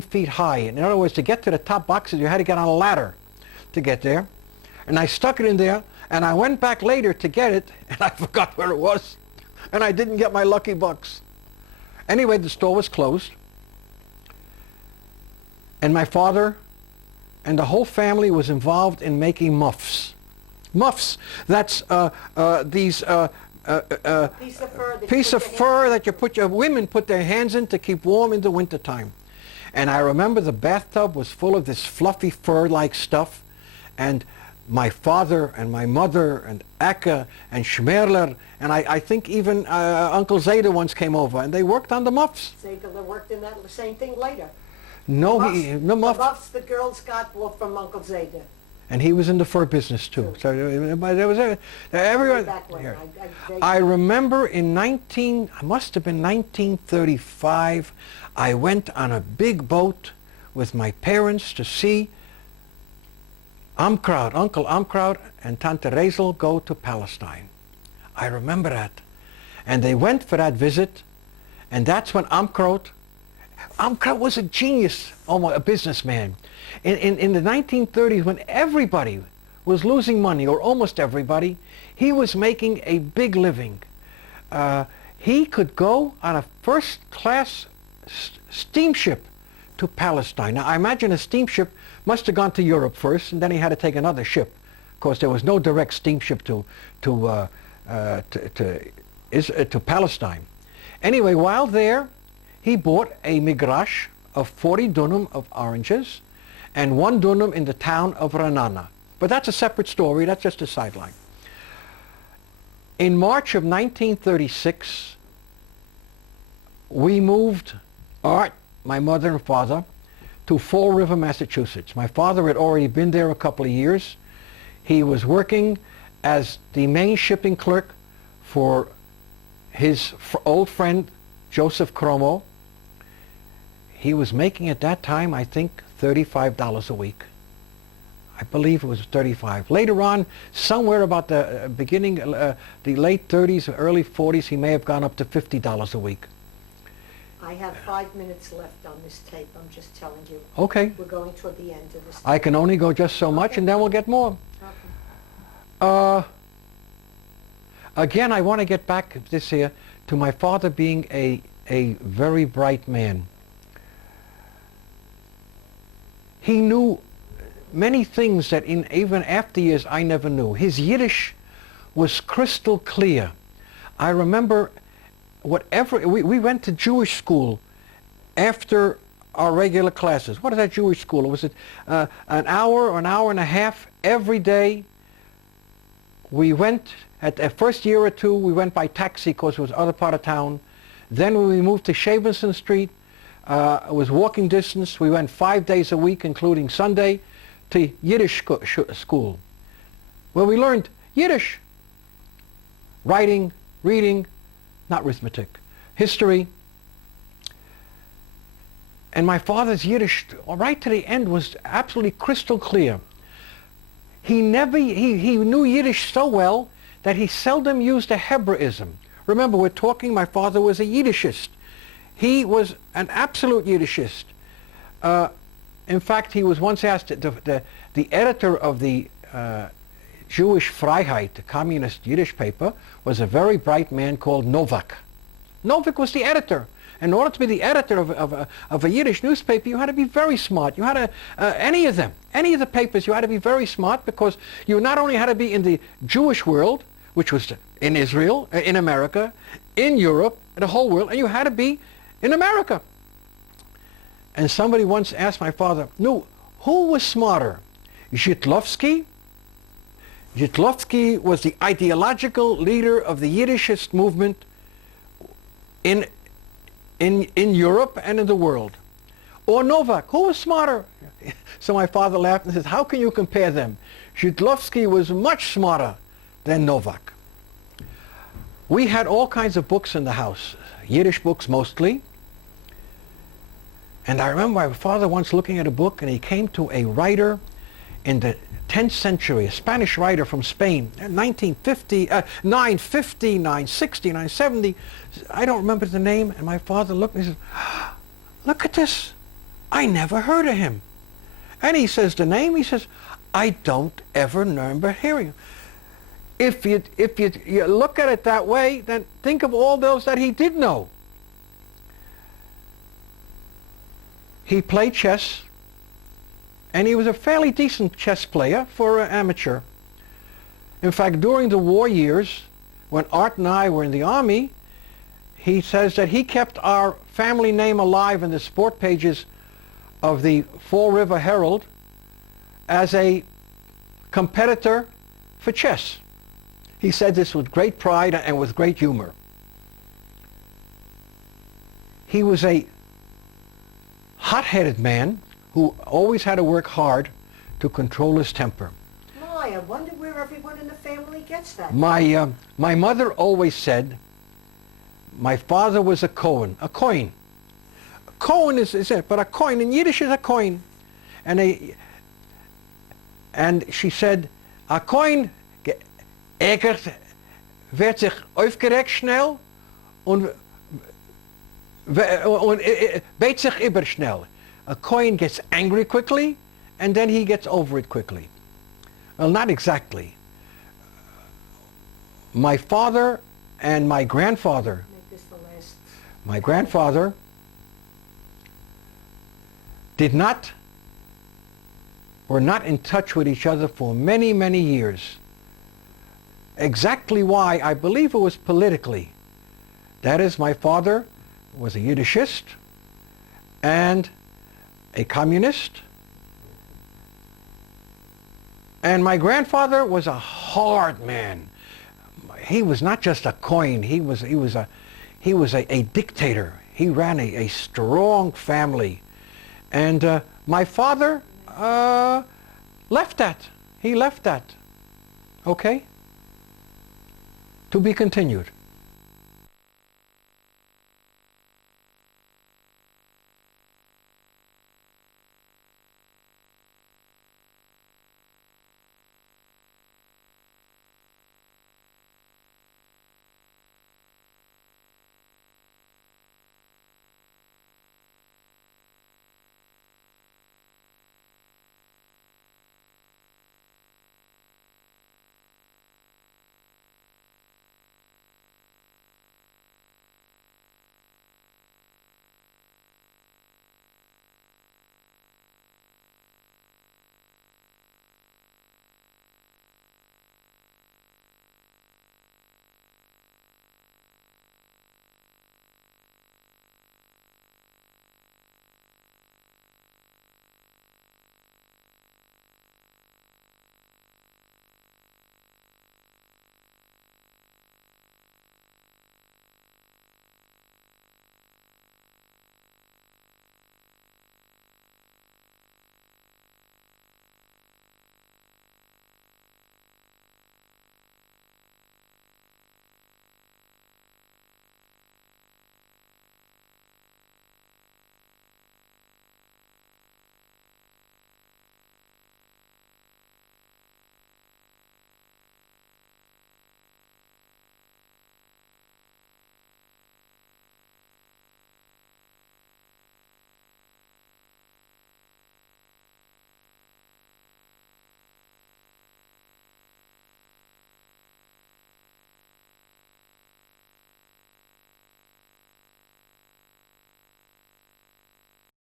feet high. In other words, to get to the top boxes, you had to get on a ladder to get there. And I stuck it in there, and I went back later to get it, and I forgot where it was, and I didn't get my lucky bucks. Anyway, the store was closed, and my father and the whole family was involved in making muffs. Muffs, that's these piece of fur that your women put their hands in to keep warm in the wintertime. And I remember the bathtub was full of this fluffy fur-like stuff, and my father and my mother and Akka and Schmerler, and I think even Uncle Zeta once came over, and they worked on the muffs. Zeta worked in that same thing later. No, the muffs the girls got were from Uncle Zeta. And he was in the fur business too. So there was everyone. I remember in must have been 1935, I went on a big boat with my parents to see Amkraut, Uncle Amkraut and Tante Rezel go to Palestine. I remember that. And they went for that visit, and that's when Amkraut was a genius, almost a businessman. In the 1930s, when everybody was losing money, or almost everybody, he was making a big living. He could go on a first-class steamship to Palestine. Now, I imagine a steamship must have gone to Europe first, and then he had to take another ship. Of course, there was no direct steamship to Palestine. Anyway, while there, he bought a migrash of 40 dunam of oranges and 1 dunam in the town of Ra'anana. But that's a separate story. That's just a sideline. In March of 1936, we moved, Art, my mother and father, to Fall River, Massachusetts. My father had already been there a couple of years. He was working as the main shipping clerk for his old friend, Joseph Cromo. He was making at that time, I think, $35 a week. I believe it was 35. Later on, somewhere about the beginning, the late 30s, early 40s, he may have gone up to $50 a week. I have 5 minutes left on this tape. I'm just telling you. Okay. We're going toward the end of this tape. I can only go just so much, and then we'll get more. Okay. Again, I want to get back this here to my father being a very bright man. He knew many things that even after years I never knew. His Yiddish was crystal clear. I remember we went to Jewish school after our regular classes. What is that Jewish school? Was it an hour or an hour and a half every day? We went, at the first year or two, we went by taxi because it was other part of town. Then when we moved to Shaverson Street, it was walking distance. We went 5 days a week, including Sunday, to Yiddish school, where we learned Yiddish. Writing, reading, not arithmetic, history. And my father's Yiddish, right to the end, was absolutely crystal clear. He knew Yiddish so well that he seldom used a Hebraism. Remember, we're talking, my father was a Yiddishist. He was an absolute Yiddishist. In fact, he was once asked, the editor of the Jewish Freiheit, the communist Yiddish paper, was a very bright man called Novak. Novak was the editor. In order to be the editor of a Yiddish newspaper, you had to be very smart. You had to, any of the papers, you had to be very smart, because you not only had to be in the Jewish world, which was in Israel, in America, in Europe, in the whole world, and you had to be in America. And somebody once asked my father, no, who was smarter, Zhitlovsky? Zhitlovsky was the ideological leader of the Yiddishist movement in Europe and in the world. Or Novak, who was smarter? So my father laughed and said, how can you compare them? Zhitlovsky was much smarter than Novak. We had all kinds of books in the house, Yiddish books mostly. And I remember my father once looking at a book, and he came to a writer in the 10th century, a Spanish writer from Spain, 950, 960, 970. I don't remember the name. And my father looked and he said, look at this. I never heard of him. And he says the name, he says, I don't ever remember hearing him. If you look at it that way, then think of all those that he did know. He played chess, and he was a fairly decent chess player for an amateur. In fact, during the war years, when Art and I were in the Army, he says that he kept our family name alive in the sport pages of the Fall River Herald as a competitor for chess. He said this with great pride and with great humor. He was a hot-headed man who always had to work hard to control his temper. My, I wonder where everyone in the family gets that. My mother always said my father was a Cohen. A coin. Cohen is it, but a coin in Yiddish is a coin. And she said, a coin ärgert, wird sich aufgeregt schnell und beit sich überschnell. A coin gets angry quickly and then he gets over it quickly. Well, not exactly. My father and my grandfather, my grandfather were not in touch with each other for many, many years. Exactly why? I believe it was politically. That is, my father was a Yiddishist and a communist, and my grandfather was a hard man. He was not just a coin. He was a dictator. He ran a strong family, and my father left that. He left that. Okay? To be continued.